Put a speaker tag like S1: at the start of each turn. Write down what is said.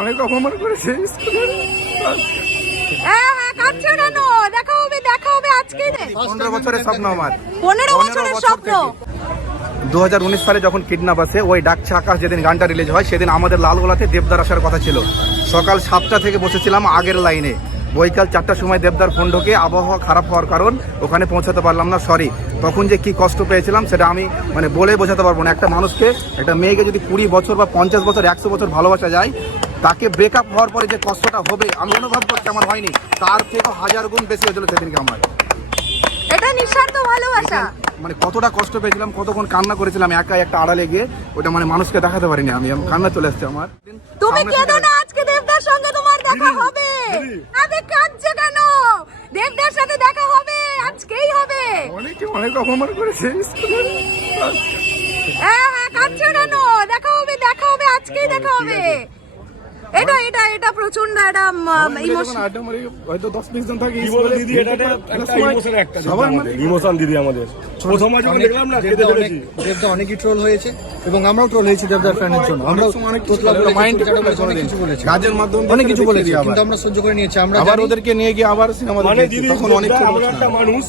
S1: অনেক অপমান করেছে স্কুলের
S2: কাঁদছো কেন? দেখা হবে দেখা হবে আজকেই
S1: পনেরো বছরের স্বপ্ন আমার।
S2: পনেরো বছরের স্বপ্ন।
S1: দু সালে যখন কিডন্যাপ আসে ওই ডাকছে আকাশ যেদিন গানটা রিলিজ হয় সেদিন আমাদের লালগোলাতে দেবদার আসার কথা ছিল। সকাল সাতটা থেকে বসেছিলাম আগের লাইনে বৈকাল চারটার সময় দেবদার ফোন ঢোকে আবহাওয়া খারাপ হওয়ার কারণ ওখানে পৌঁছাতে পারলাম না সরি তখন যে কি কষ্ট পেয়েছিলাম সেটা আমি মানে বলে বোঝাতে পারব না। একটা মানুষকে একটা মেয়েকে যদি কুড়ি বছর বা পঞ্চাশ বছর একশো বছর ভালোবাসা যায় তাকে ব্রেকআপ হওয়ার পরে যে কষ্টটা হবে আমি অনুভব করতে আমার হয়নি। তার থেকেও হাজার গুণ বেশি হয়েছিল সেদিনকে আমার।
S2: এটা নিঃস্বার্থ ভালোবাসা।
S1: মানে কতটা কষ্ট পেয়েছিলাম কতক্ষণ কান্না করেছিলাম একা একটা আড়ালে গিয়ে ওটা মানে মানুষকে দেখাতে পারিনি আমি কান্না চলে আসছে আমার।
S2: তুমি কেঁদো না আজকে দেবদার সঙ্গে তোমার দেখা হবে। আরে কাঁদছে কেন? দেবদার সাথে দেখা হবে আজকেই হবে।
S1: অনেকে অনেক অপমান করেছে।
S2: হ্যাঁ হ্যাঁ কাঁদছো কেন? দেখা হবে দেখা হবে আজকেই দেখা হবে। এটা এটা এটা প্রচণ্ড একটা ইমোশন
S1: আড্ডা মারি হয়তো দশ বিশ জন থাকে
S3: কি বলে দিদি এটা একটা ইমোশন একটা
S1: মানে
S3: ইমোশন দিদি আমাদের। প্রথমবার যখন দেখলাম না খেতে
S4: দেবদা অনেক দেবদা অনেকই ট্রোল হয়েছে এবং আমরাও ট্রোল হয়েছি দেবদার ফ্যানের জন্য। আমরাও
S1: অনেক
S4: তোতলা
S1: মাইন্ড
S4: অনেক কিছু বলেছি।
S1: কাজের মাধ্যমে
S4: অনেক কিছু বলেছি কিন্তু আমরা সহ্য করে নিয়েছি আমরা
S1: আবার ওদেরকে নিয়ে গিয়ে আবার সিনেমা
S3: মানে
S1: তখন অনেক
S3: আমরা একটা মানুষ